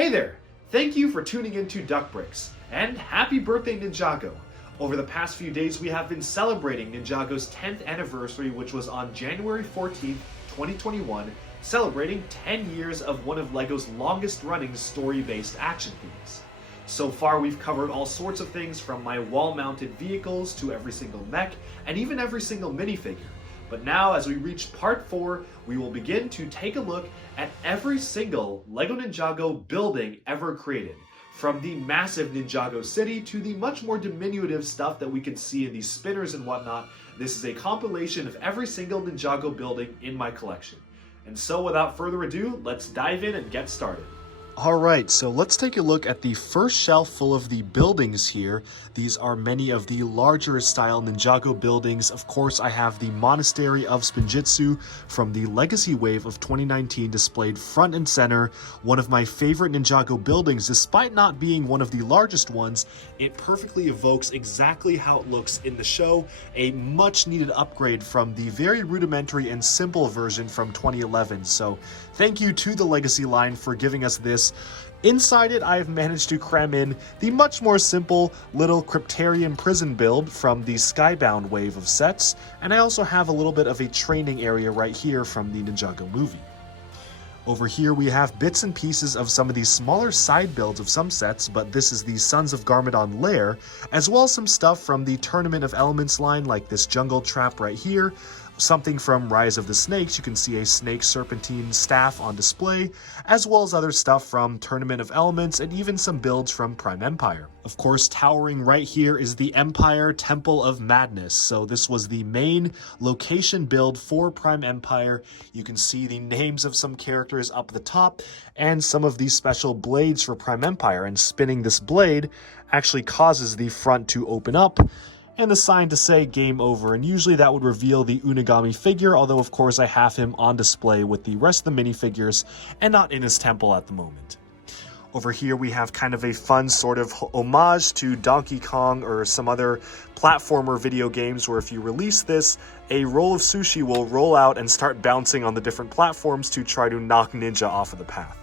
Hey there! Thank you for tuning into Duck Bricks, and happy birthday Ninjago! Over the past few days we have been celebrating Ninjago's 10th anniversary, which was on January 14th, 2021, celebrating 10 years of one of LEGO's longest running story-based action themes. So far we've covered all sorts of things from my wall-mounted vehicles to every single mech, and even every single minifigure. But now, as we reach part 4, we will begin to take a look at every single LEGO Ninjago building ever created. From the massive Ninjago city to the much more diminutive stuff that we can see in these spinners and whatnot, this is a compilation of every single Ninjago building in my collection. And so without further ado, let's dive in and get started. Alright, so let's take a look at the first shelf full of the buildings here. These are many of the larger style Ninjago buildings. Of course, I have the Monastery of Spinjitzu from the Legacy Wave of 2019 displayed front and center. One of my favorite Ninjago buildings, despite not being one of the largest ones, it perfectly evokes exactly how it looks in the show. A much needed upgrade from the very rudimentary and simple version from 2011. So thank you to the Legacy line for giving us this. Inside it, I have managed to cram in the much more simple little Cryptarian prison build from the Skybound wave of sets, and I also have a little bit of a training area right here from the Ninjago movie. Over here we have bits and pieces of some of these smaller side builds of some sets, but this is the Sons of Garmadon lair, as well as some stuff from the Tournament of Elements line like this jungle trap right here. Something from Rise of the Snakes, you can see a snake serpentine staff on display, as well as other stuff from Tournament of Elements and even some builds from Prime Empire. Of course, towering right here is the Empire Temple of Madness. So this was the main location build for Prime Empire. You can see the names of some characters up the top and some of these special blades for Prime Empire, and spinning this blade actually causes the front to open up and the sign to say game over, and usually that would reveal the Unagami figure, although of course I have him on display with the rest of the minifigures and not in his temple at the moment. Over here we have kind of a fun sort of homage to Donkey Kong or some other platformer video games where if you release this, a roll of sushi will roll out and start bouncing on the different platforms to try to knock Ninja off of the path.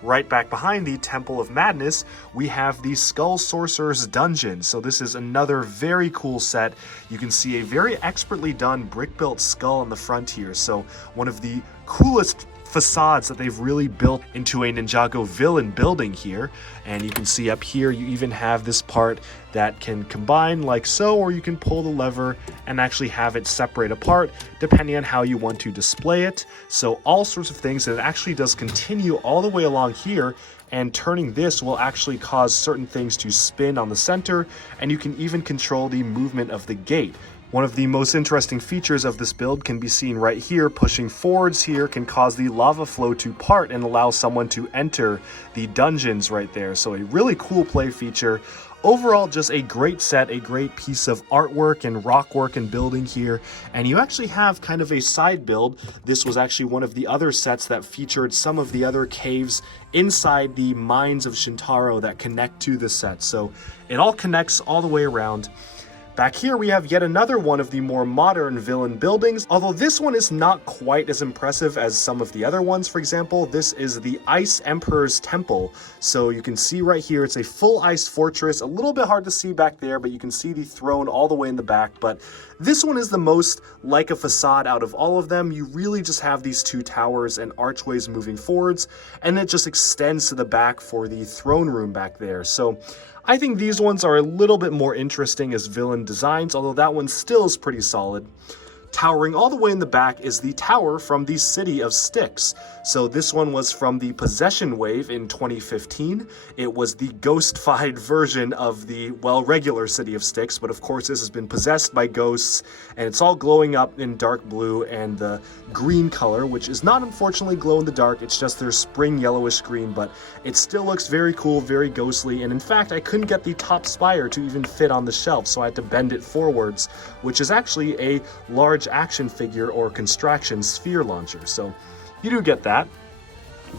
Right back behind the Temple of Madness, we have the Skull Sorcerer's Dungeon. So this is another very cool set. You can see a very expertly done brick-built skull on the front here. So one of the coolest facades that they've really built into a Ninjago villain building here. And you can see up here, you even have this part that can combine like so, or you can pull the lever and actually have it separate apart depending on how you want to display it. So all sorts of things, and it actually does continue all the way along here, and turning this will actually cause certain things to spin on the center, and you can even control the movement of the gate. One of the most interesting features of this build can be seen right here. Pushing forwards here can cause the lava flow to part and allow someone to enter the dungeons right there. So a really cool play feature. Overall, just a great set, a great piece of artwork and rock work and building here. And you actually have kind of a side build. This was actually one of the other sets that featured some of the other caves inside the mines of Shintaro that connect to the set. So it all connects all the way around. Back here we have yet another one of the more modern villain buildings, although this one is not quite as impressive as some of the other ones. For example, this is the Ice Emperor's Temple. So you can see right here, it's a full ice fortress, a little bit hard to see back there, but you can see the throne all the way in the back. But this one is the most like a facade out of all of them. You really just have these two towers and archways moving forwards, and it just extends to the back for the throne room back there. So I think these ones are a little bit more interesting as villain designs, although that one still is pretty solid. Towering all the way in the back is the tower from the City of Styx. So this one was from the Possession Wave in 2015. It was the ghost-fied version of the, well, regular City of Styx, but of course this has been possessed by ghosts, and it's all glowing up in dark blue and the green color, which is not unfortunately glow in the dark, it's just their spring yellowish green, but it still looks very cool, very ghostly, and in fact I couldn't get the top spire to even fit on the shelf, so I had to bend it forwards, which is actually a large action figure or construction sphere launcher, so you do get that.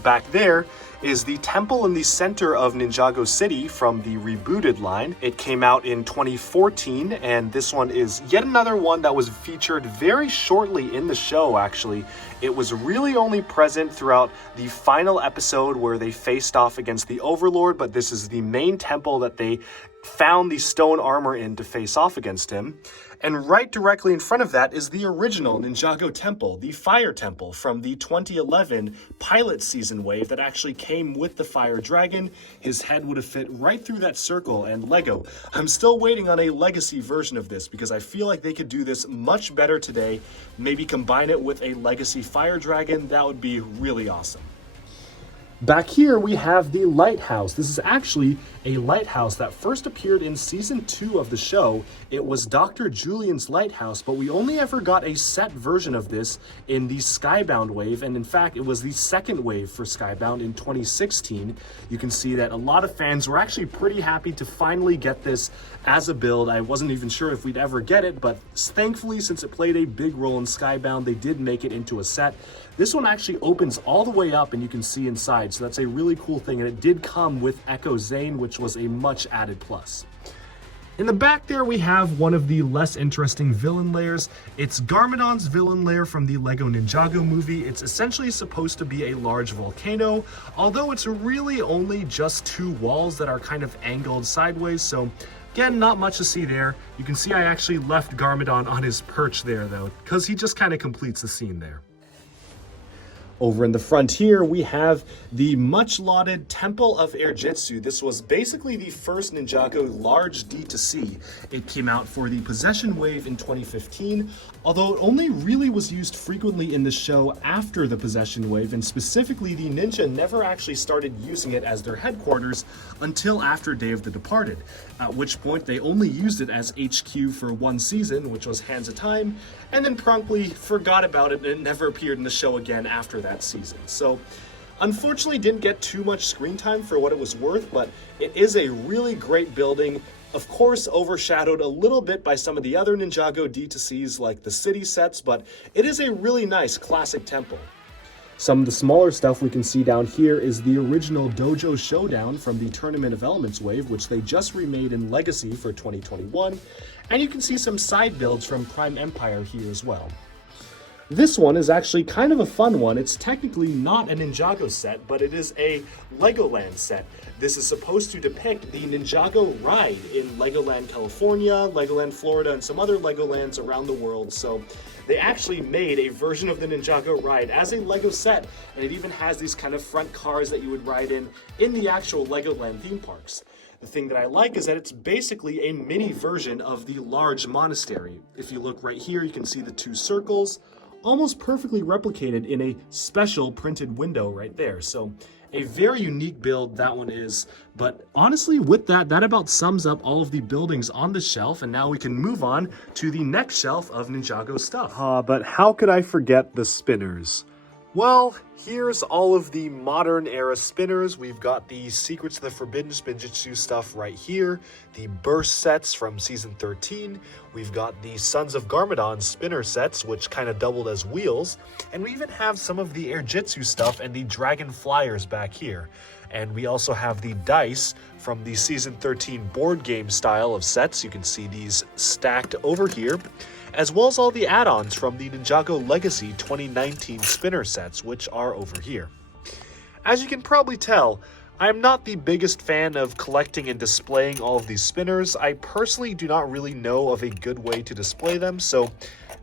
Back there is the temple in the center of Ninjago City from the rebooted line. It came out in 2014, and this one is yet another one that was featured very shortly in the show, actually. It was really only present throughout the final episode where they faced off against the Overlord, but this is the main temple that they found the stone armor in to face off against him. And right directly in front of that is the original Ninjago Temple, the Fire Temple from the 2011 pilot season wave that actually came with the Fire Dragon. His head would have fit right through that circle, and Lego. I'm still waiting on a legacy version of this because I feel like they could do this much better today. Maybe combine it with a legacy Fire Dragon. That would be really awesome. Back here we have the Lighthouse. This is actually a lighthouse that first appeared in season 2 of the show. It was Dr. Julian's lighthouse, but we only ever got a set version of this in the Skybound wave, and in fact it was the second wave for Skybound in 2016. You can see that a lot of fans were actually pretty happy to finally get this as a build. I wasn't even sure if we'd ever get it, but thankfully, since it played a big role in Skybound, they did make it into a set. This one actually opens all the way up and you can see inside, so that's a really cool thing, and it did come with Echo Zane, which was a much added plus. In the back there we have one of the less interesting villain layers. It's Garmadon's villain lair from the Lego Ninjago movie. It's essentially supposed to be a large volcano, although it's really only just 2 walls that are kind of angled sideways, so again, not much to see there. You can see I actually left Garmadon on his perch there though, because he just kind of completes the scene there. Over in the front here, we have the much-lauded Temple of Irjitsu. This was basically the first Ninjago large D2C. It came out for the Possession Wave in 2015, although it only really was used frequently in the show after the Possession Wave, and specifically the Ninja never actually started using it as their headquarters until after Day of the Departed, at which point they only used it as HQ for 1 season, which was Hands of Time, and then promptly forgot about it and it never appeared in the show again after that season. So unfortunately didn't get too much screen time for what it was worth, but it is a really great building. Of course, overshadowed a little bit by some of the other Ninjago D2Cs like the city sets, but it is a really nice classic temple. Some of the smaller stuff we can see down here is the original Dojo Showdown from the Tournament of Elements wave, which they just remade in Legacy for 2021. And you can see some side builds from Prime Empire here as well. This one is actually kind of a fun one. It's technically not a Ninjago set, but it is a Legoland set. This is supposed to depict the Ninjago ride in Legoland California, Legoland Florida, and some other Legolands around the world. So they actually made a version of the Ninjago ride as a Lego set, and it even has these kind of front cars that you would ride in the actual Legoland theme parks. The thing that I like is that it's basically a mini version of the large monastery. If you look right here, you can see the 2 circles, almost perfectly replicated in a special printed window right there. So a very unique build that one is, but honestly with that about sums up all of the buildings on the shelf, and now we can move on to the next shelf of Ninjago stuff. But how could I forget the spinners? Well, here's all of the modern era spinners. We've got the Secrets of the Forbidden Spinjitzu stuff right here, the burst sets from season 13. We've got the Sons of Garmadon spinner sets, which kind of doubled as wheels. And we even have some of the Irjitsu stuff and the Dragon Flyers back here. And we also have the dice from the season 13 board game style of sets. You can see these stacked over here, as well as all the add-ons from the Ninjago Legacy 2019 spinner sets, which are over here. As you can probably tell, I'm not the biggest fan of collecting and displaying all of these spinners. I personally do not really know of a good way to display them, so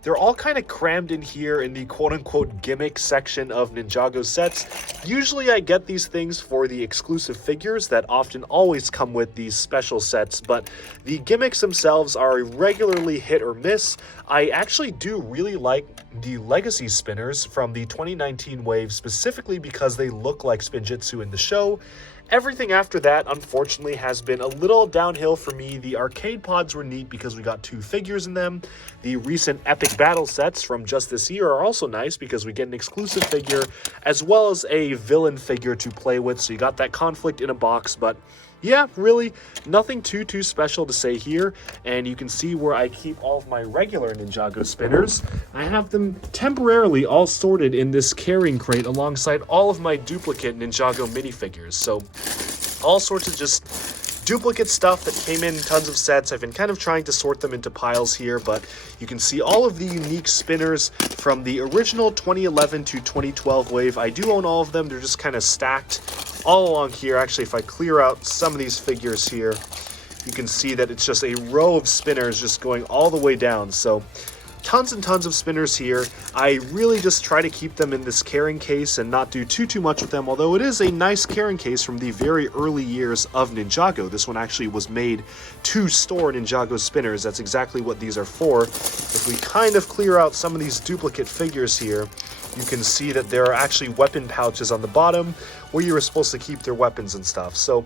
they're all kind of crammed in here in the quote-unquote gimmick section of Ninjago sets. Usually I get these things for the exclusive figures that often always come with these special sets, but the gimmicks themselves are regularly hit or miss. I actually do really like the Legacy spinners from the 2019 wave, specifically because they look like Spinjitzu in the show. Everything after that, unfortunately, has been a little downhill for me. The arcade pods were neat because we got 2 figures in them. The recent epic battle sets from just this year are also nice because we get an exclusive figure as well as a villain figure to play with. So you got that conflict in a box, but Yeah, really, nothing too special to say here, and you can see where I keep all of my regular Ninjago spinners. I have them temporarily all sorted in this carrying crate alongside all of my duplicate Ninjago minifigures, so all sorts of just duplicate stuff that came in tons of sets. I've been kind of trying to sort them into piles here, but you can see all of the unique spinners from the original 2011 to 2012 wave. I do own all of them. They're just kind of stacked all along here. Actually, if I clear out some of these figures here, you can see that it's just a row of spinners just going all the way down. So tons and tons of spinners here. I really just try to keep them in this carrying case and not do too much with them, although it is a nice carrying case from the very early years of Ninjago. This one actually was made to store Ninjago spinners. That's exactly what these are for. If we kind of clear out some of these duplicate figures here, you can see that there are actually weapon pouches on the bottom where you were supposed to keep their weapons and stuff. So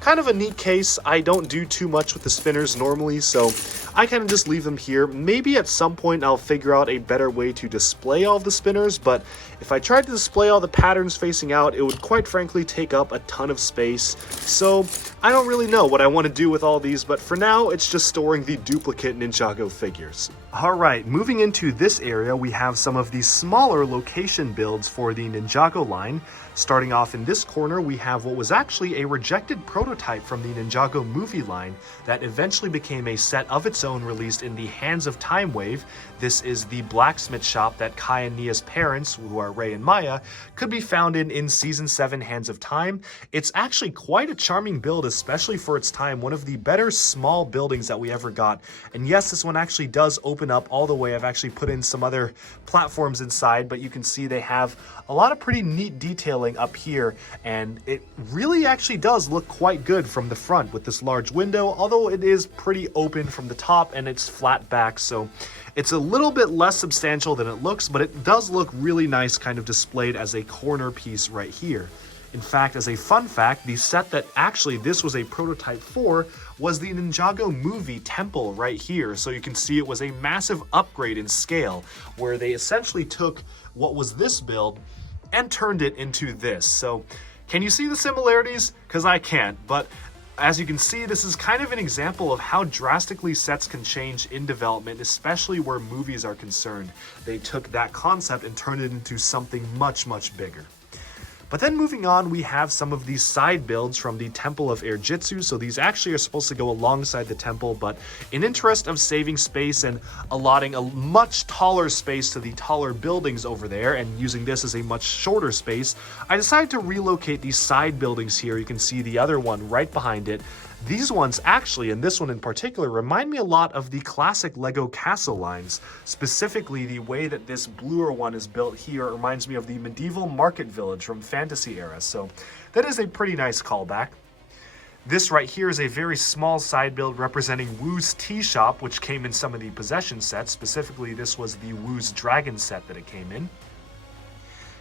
kind of a neat case. I don't do too much with the spinners normally, so I kind of just leave them here. Maybe at some point I'll figure out a better way to display all of the spinners, but if I tried to display all the patterns facing out, it would quite frankly take up a ton of space. So I don't really know what I want to do with all these, but for now it's just storing the duplicate Ninjago figures. Alright, moving into this area, we have some of the smaller location builds for the Ninjago line. Starting off in this corner, we have what was actually a rejected prototype from the Ninjago movie line that eventually became a set of its own released in the Hands of Time wave. This is the Blacksmith Shop that Kai and Nia's parents, who are Rei and Maya, could be found in Season 7 Hands of Time. It's actually quite a charming build, especially for its time. One of the better small buildings that we ever got. And yes, this one actually does open up all the way. I've actually put in some other platforms inside, but you can see they have a lot of pretty neat detailing up here, and it really actually does look quite good from the front with this large window, although it is pretty open from the top and it's flat back, so it's a little bit less substantial than it looks, but it does look really nice kind of displayed as a corner piece right here. In fact, as a fun fact, the set that actually this was a prototype for was the Ninjago movie Temple right here. So you can see it was a massive upgrade in scale, where they essentially took what was this build and turned it into this. So can you see the similarities? Because I can't, but as you can see, this is kind of an example of how drastically sets can change in development, especially where movies are concerned. They took that concept and turned it into something much bigger. But then moving on, we have some of these side builds from the Temple of Irjitsu. So these actually are supposed to go alongside the temple, but in interest of saving space and allotting a much taller space to the taller buildings over there and using this as a much shorter space, I decided to relocate these side buildings here. You can see the other one right behind it. These ones actually, and this one in particular, remind me a lot of the classic Lego castle lines. Specifically, the way that this bluer one is built here reminds me of the medieval market village from Fantasy era, so that is a pretty nice callback. This right here is a very small side build representing Wu's tea shop, which came in some of the possession sets. Specifically, this was the Wu's dragon set that it came in.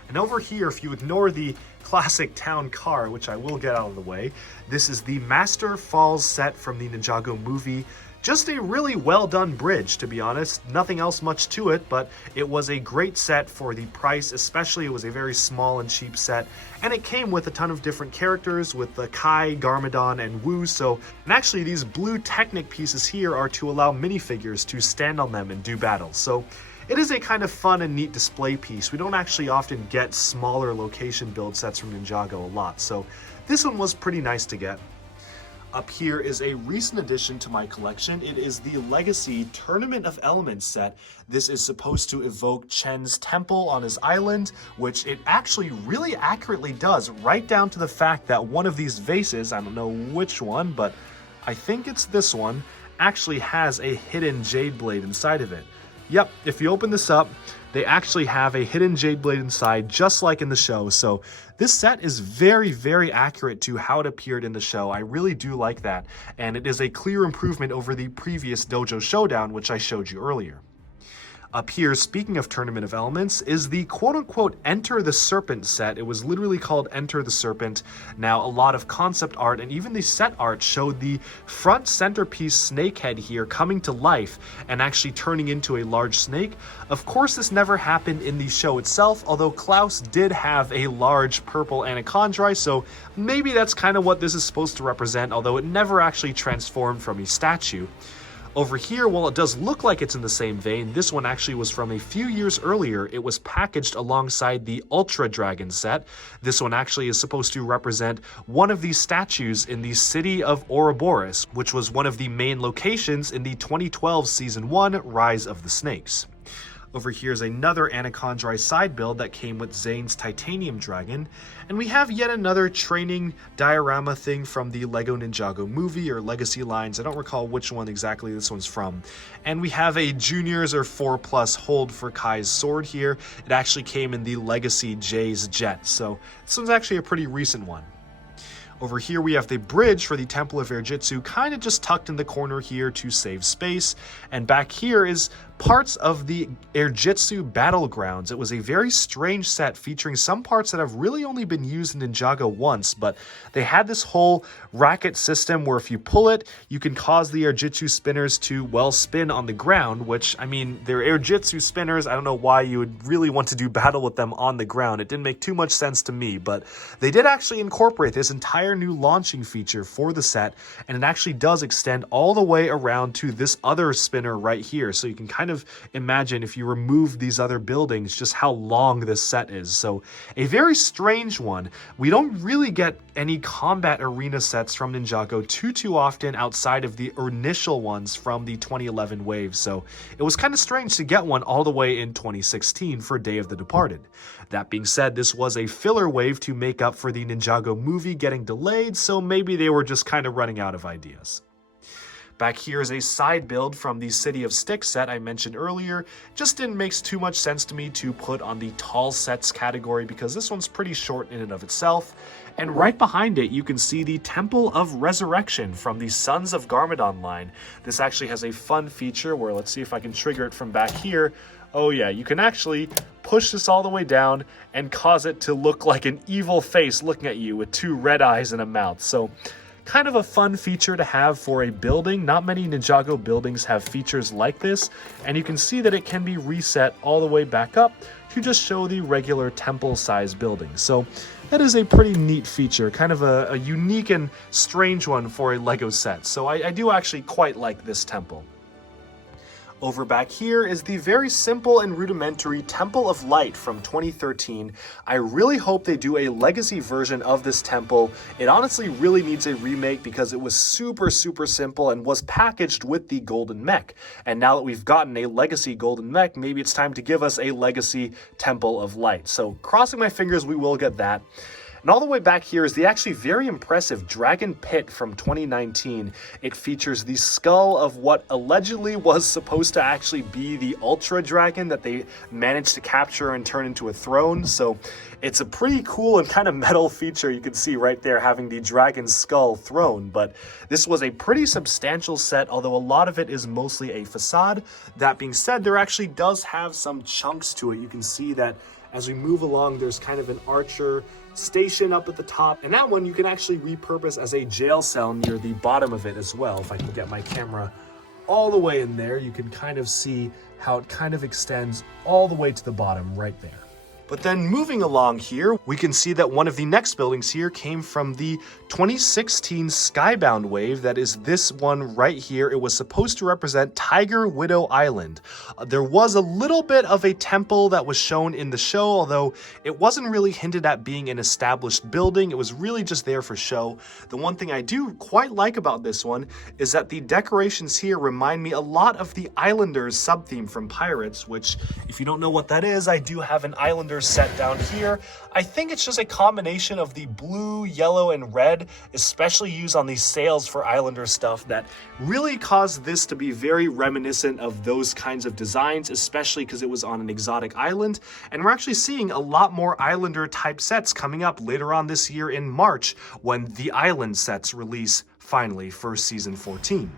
And over here, if you ignore the classic town car, which I will get out of the way, this is the Master Falls set from the Ninjago movie. Just a really well done bridge, to be honest. Nothing else much to it, but it was a great set for the price, especially it was a very small and cheap set. And it came with a ton of different characters with the Kai, Garmadon, and Wu. And actually these blue Technic pieces here are to allow minifigures to stand on them and do battles. So it is a kind of fun and neat display piece. We don't actually often get smaller location build sets from Ninjago a lot, so this one was pretty nice to get. Up here is a recent addition to my collection. It is the Legacy Tournament of Elements set. This is supposed to evoke Chen's temple on his island, which it actually really accurately does, right down to the fact that one of these vases, I don't know which one, but I think it's this one, actually has a hidden jade blade inside of it. Yep, if you open this up, they actually have a hidden jade blade inside, just like in the show. So this set is very accurate to how it appeared in the show. I really do like that, and it is a clear improvement over the previous Dojo Showdown, which I showed you earlier. Up here, speaking of Tournament of Elements, is the quote-unquote Enter the Serpent set. It was literally called Enter the Serpent. Now, a lot of concept art and even the set art showed the front centerpiece snake head here coming to life and actually turning into a large snake. Of course, this never happened in the show itself, although Klaus did have a large purple anacondrae, so maybe that's kind of what this is supposed to represent, although it never actually transformed from a statue. Over here, while it does look like it's in the same vein, this one actually was from a few years earlier. It was packaged alongside the Ultra Dragon set. This one actually is supposed to represent one of these statues in the City of Ouroboros, which was one of the main locations in the 2012 Season 1 Rise of the Snakes. Over here is another anacondrae side build that came with Zane's Titanium Dragon. And we have yet another training diorama thing from the Lego Ninjago movie or Legacy lines. I don't recall which one exactly this one's from. And we have a juniors or 4+ hold for Kai's sword here. It actually came in the Legacy Jay's Jet. So this one's actually a pretty recent one. Over here we have the bridge for the Temple of Irjitsu, kind of just tucked in the corner here to save space. And back here is parts of the Irjitsu Battlegrounds. It was a very strange set featuring some parts that have really only been used in Ninjago once, but they had this whole racket system where if you pull it, you can cause the Irjitsu spinners to, well, spin on the ground, which, I mean, they're Irjitsu spinners. I don't know why you would really want to do battle with them on the ground. It didn't make too much sense to me, but they did actually incorporate this entire new launching feature for the set, and it actually does extend all the way around to this other spinner right here. So you can kind of imagine if you remove these other buildings just how long this set is. So a very strange one. We don't really get any combat arena sets from Ninjago too often outside of the initial ones from the 2011 wave. So it was kind of strange to get one all the way in 2016 for Day of the Departed. That being said, this was a filler wave to make up for the Ninjago movie getting delayed, so maybe they were just kind of running out of ideas. Back here is a side build from the City of Styx set I mentioned earlier. Just didn't make too much sense to me to put on the tall sets category because this one's pretty short in and of itself. And right behind it, you can see the Temple of Resurrection from the Sons of Garmadon line. This actually has a fun feature where, let's see if I can trigger it from back here. Oh yeah, you can actually push this all the way down and cause it to look like an evil face looking at you with 2 red eyes and a mouth. So kind of a fun feature to have for a building. Not many Ninjago buildings have features like this, and you can see that it can be reset all the way back up to just show the regular temple-size building. So that is a pretty neat feature, kind of a unique and strange one for a Lego set. So I do actually quite like this temple. Over back here is the very simple and rudimentary Temple of Light from 2013. I really hope they do a legacy version of this temple. It honestly really needs a remake because it was super simple and was packaged with the golden mech. And now that we've gotten a legacy golden mech, maybe it's time to give us a legacy Temple of Light. So crossing my fingers, we will get that. And all the way back here is the actually very impressive Dragon Pit from 2019. It features the skull of what allegedly was supposed to actually be the Ultra Dragon that they managed to capture and turn into a throne. So it's a pretty cool and kind of metal feature. You can see right there having the dragon skull throne. But this was a pretty substantial set, although a lot of it is mostly a facade. That being said, there actually does have some chunks to it. You can see that as we move along, there's kind of an archer station up at the top, and that one you can actually repurpose as a jail cell near the bottom of it as well. If I can get my camera all the way in there, you can kind of see how it kind of extends all the way to the bottom right there. But then moving along here, we can see that one of the next buildings here came from the 2016 Skybound wave. That is this one right here. It was supposed to represent Tiger Widow Island. There was a little bit of a temple that was shown in the show, although it wasn't really hinted at being an established building. It was really just there for show. The one thing I do quite like about this one is that the decorations here remind me a lot of the Islanders sub-theme from Pirates, which, if you don't know what that is, I do have an Islanders set down here. I think it's just a combination of the blue, yellow, and red, especially used on these sails for Islander stuff, that really caused this to be very reminiscent of those kinds of designs, especially because it was on an exotic island. And we're actually seeing a lot more Islander type sets coming up later on this year in March when the Island sets release finally for season 14.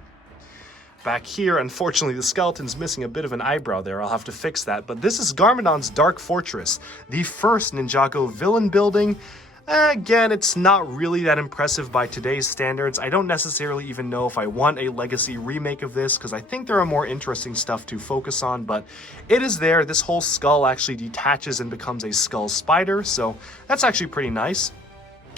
Back here, unfortunately, the skeleton's missing a bit of an eyebrow there. I'll have to fix that. But this is Garmadon's Dark Fortress, the first Ninjago villain building. Again, it's not really that impressive by today's standards. I don't necessarily even know if I want a legacy remake of this, because I think there are more interesting stuff to focus on, but it is there. This whole skull actually detaches and becomes a skull spider, so that's actually pretty nice.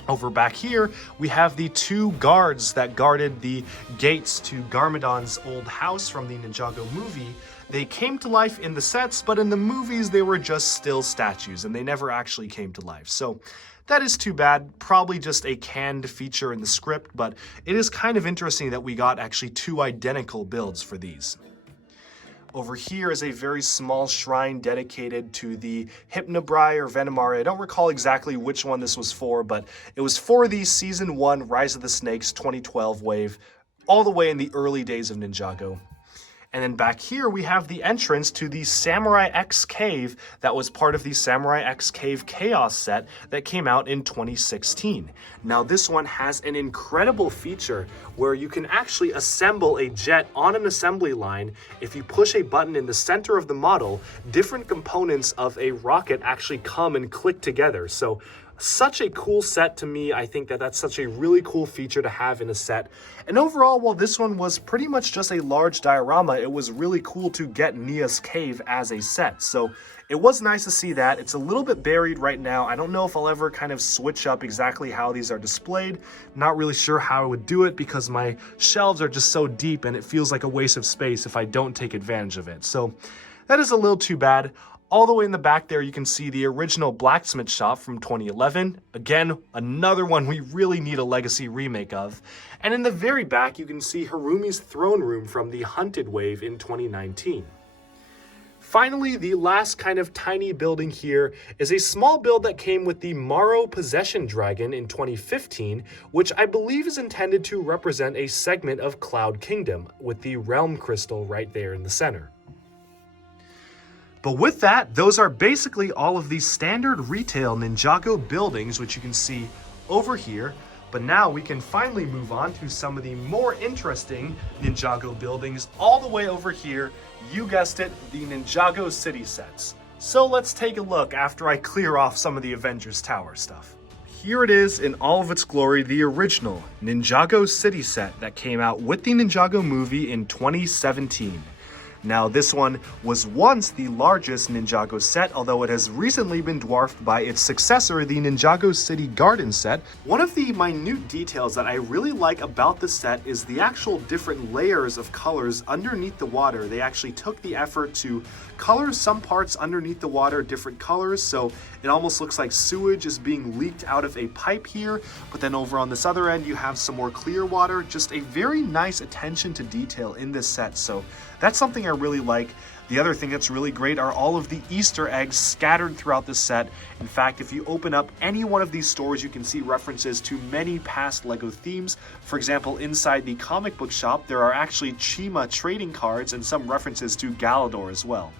Over back here, we have the two guards that guarded the gates to Garmadon's old house from the Ninjago movie. They came to life in the sets, but in the movies they were just still statues, and they never actually came to life. So that is too bad. Probably just a canned feature in the script, but it is kind of interesting that we got actually two identical builds for these. Over here is a very small shrine dedicated to the Hypnobrai or Venomari. I don't recall exactly which one this was for, but it was for the Season 1 Rise of the Snakes 2012 wave, all the way in the early days of Ninjago. And then back here we have the entrance to the Samurai X Cave that was part of the Samurai X Cave Chaos set that came out in 2016. Now this one has an incredible feature where you can actually assemble a jet on an assembly line. If you push a button in the center of the model, different components of a rocket actually come and click together. So such a cool set to me. I think that that's such a really cool feature to have in a set. And overall, while this one was pretty much just a large diorama, it was really cool to get Nia's cave as a set. So it was nice to see that. It's a little bit buried right now. I don't know if I'll ever kind of switch up exactly how these are displayed. Not really sure how I would do it because my shelves are just so deep and it feels like a waste of space if I don't take advantage of it. So that is a little too bad. All the way in the back there, you can see the original Blacksmith Shop from 2011. Again, another one we really need a legacy remake of. And in the very back, you can see Harumi's throne room from the Hunted wave in 2019. Finally, the last kind of tiny building here is a small build that came with the Morrow Possession Dragon in 2015, which I believe is intended to represent a segment of Cloud Kingdom, with the Realm Crystal right there in the center. But with that, those are basically all of the standard retail Ninjago buildings, which you can see over here. But now we can finally move on to some of the more interesting Ninjago buildings all the way over here. You guessed it, the Ninjago city sets. So let's take a look after I clear off some of the Avengers Tower stuff. Here it is in all of its glory, the original Ninjago city set that came out with the Ninjago movie in 2017. Now, this one was once the largest Ninjago set, although it has recently been dwarfed by its successor, the Ninjago City Garden set. One of the minute details that I really like about the set is the actual different layers of colors underneath the water. They actually took the effort to color some parts underneath the water different colors, so it almost looks like sewage is being leaked out of a pipe here, but then over on this other end you have some more clear water. Just a very nice attention to detail in this set, so that's something I really like. The other thing that's really great are all of the Easter eggs scattered throughout the set. In fact, if you open up any one of these stores, you can see references to many past LEGO themes. For example, inside the comic book shop, there are actually Chima trading cards and some references to Galadore as well.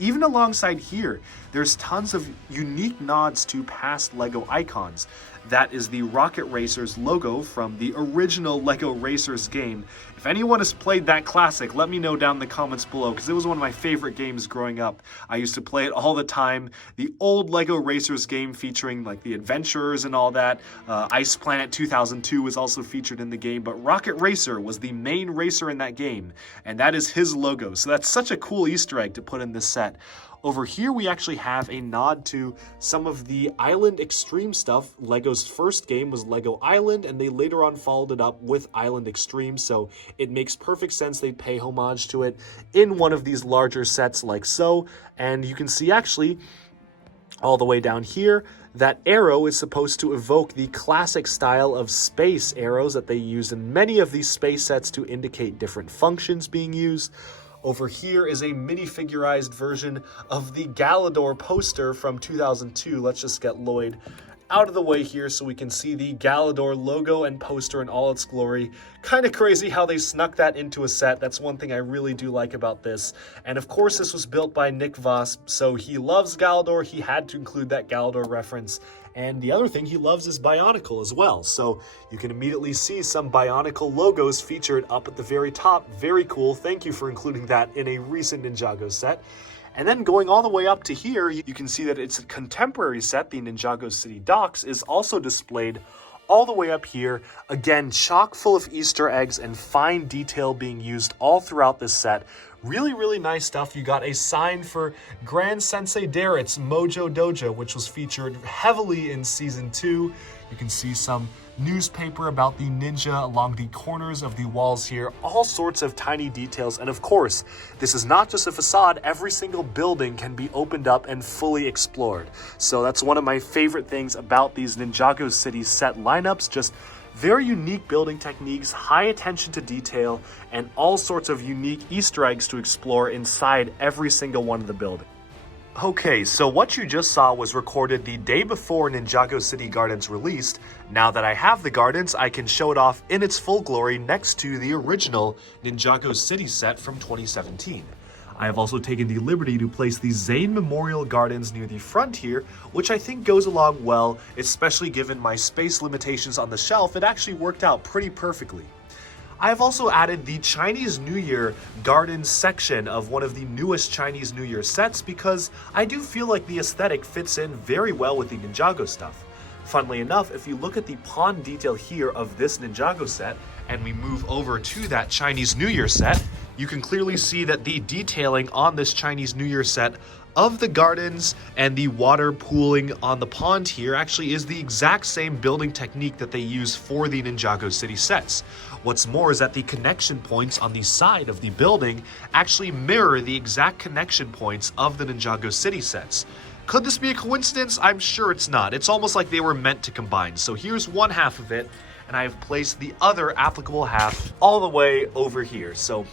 Even alongside here, there's tons of unique nods to past LEGO icons. That is the Rocket Racers logo from the original LEGO Racers game. If anyone has played that classic, let me know down in the comments below, because it was one of my favorite games growing up. I used to play it all the time. The old LEGO Racers game featuring like the adventurers and all that. Ice Planet 2002 was also featured in the game, but Rocket Racer was the main racer in that game, and that is his logo. So that's such a cool Easter egg to put in this set. Over here, we actually have a nod to some of the Island Extreme stuff. LEGO's first game was LEGO Island, and they later on followed it up with Island Extreme, so it makes perfect sense they pay homage to it in one of these larger sets like so. And you can see actually, all the way down here, that arrow is supposed to evoke the classic style of space arrows that they use in many of these space sets to indicate different functions being used. Over here is a minifigurized version of the Galadore poster from 2002. Let's just get Lloyd out of the way here so we can see the Galadore logo and poster in all its glory. Kind of crazy how they snuck that into a set. That's one thing I really do like about this. And of course, this was built by Nick Voss, so he loves Galadore. He had to include that Galadore reference. And the other thing he loves is Bionicle as well. So you can immediately see some Bionicle logos featured up at the very top. Very cool. Thank you for including that in a recent Ninjago set. And then going all the way up to here, you can see that it's a contemporary set. The Ninjago City Docks is also displayed all the way up here. Again, chock full of Easter eggs and fine detail being used all throughout this set. Really, really nice stuff. You got a sign for Grand Sensei Darrett's Mojo Dojo, which was featured heavily in Season 2. You can see some newspaper about the ninja along the corners of the walls here. All sorts of tiny details. And of course, this is not just a facade. Every single building can be opened up and fully explored. So that's one of my favorite things about these Ninjago City set lineups. Just very unique building techniques, high attention to detail, and all sorts of unique Easter eggs to explore inside every single one of the buildings. Okay, so what you just saw was recorded the day before Ninjago City Gardens released. Now that I have the gardens, I can show it off in its full glory next to the original Ninjago City set from 2017. I have also taken the liberty to place the Zane Memorial Gardens near the front here, which I think goes along well, especially given my space limitations on the shelf. It actually worked out pretty perfectly. I have also added the Chinese New Year Gardens section of one of the newest Chinese New Year sets because I do feel like the aesthetic fits in very well with the Ninjago stuff. Funnily enough, if you look at the pond detail here of this Ninjago set, and we move over to that Chinese New Year set, you can clearly see that the detailing on this Chinese New Year set of the gardens and the water pooling on the pond here actually is the exact same building technique that they use for the Ninjago City sets. What's more is that the connection points on the side of the building actually mirror the exact connection points of the Ninjago City sets. Could this be a coincidence? I'm sure it's not. It's almost like they were meant to combine. So here's one half of it, and I have placed the other applicable half all the way over here. So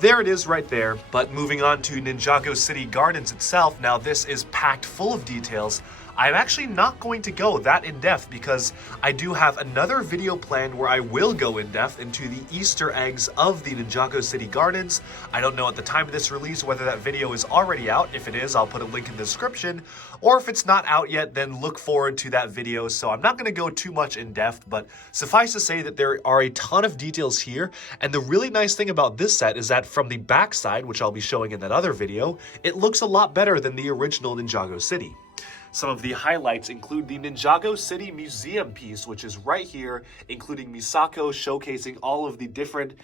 there it is right there. But moving on to Ninjago City Gardens itself, now this is packed full of details. I'm actually not going to go that in-depth because I do have another video planned where I will go in-depth into the Easter eggs of the Ninjago City Gardens. I don't know at the time of this release whether that video is already out. If it is, I'll put a link in the description. Or if it's not out yet, then look forward to that video. So I'm not going to go too much in-depth, but suffice to say that there are a ton of details here. And the really nice thing about this set is that from the backside, which I'll be showing in that other video, it looks a lot better than the original Ninjago City. Some of the highlights include the Ninjago City Museum piece, which is right here, including Misako showcasing all of the different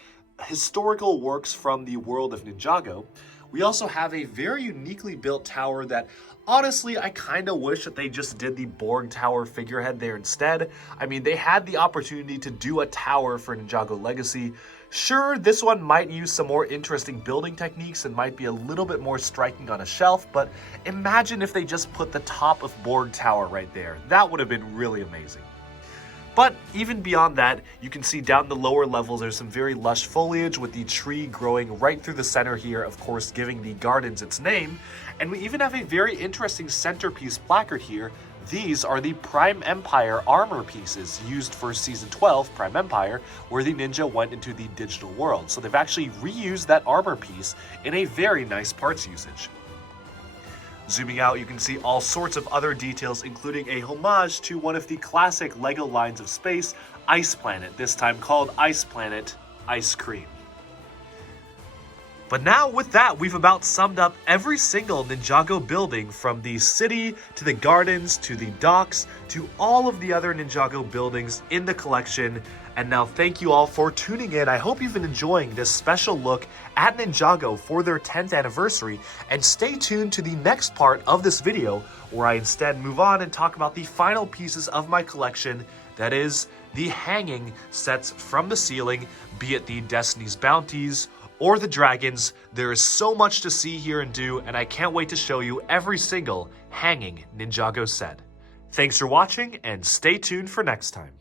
historical works from the world of Ninjago. We also have a very uniquely built tower that, honestly, I kind of wish that they just did the Borg Tower figurehead there instead. I mean, they had the opportunity to do a tower for Ninjago Legacy. Sure, this one might use some more interesting building techniques and might be a little bit more striking on a shelf, but imagine if they just put the top of Borg Tower right there. That would have been really amazing. But even beyond that, you can see down the lower levels there's some very lush foliage with the tree growing right through the center here, of course giving the gardens its name. And we even have a very interesting centerpiece placard here. These are the Prime Empire armor pieces used for Season 12, Prime Empire, where the ninja went into the digital world. So they've actually reused that armor piece in a very nice parts usage. Zooming out, you can see all sorts of other details, including a homage to one of the classic LEGO lines of space, Ice Planet, this time called Ice Planet Ice Cream. But now with that, we've about summed up every single Ninjago building from the city to the gardens to the docks to all of the other Ninjago buildings in the collection. And now thank you all for tuning in. I hope you've been enjoying this special look at Ninjago for their 10th anniversary. And stay tuned to the next part of this video where I instead move on and talk about the final pieces of my collection. That is the hanging sets from the ceiling, be it the Destiny's Bounties or the dragons. There is so much to see here and do, and I can't wait to show you every single hanging Ninjago set. Thanks for watching, and stay tuned for next time.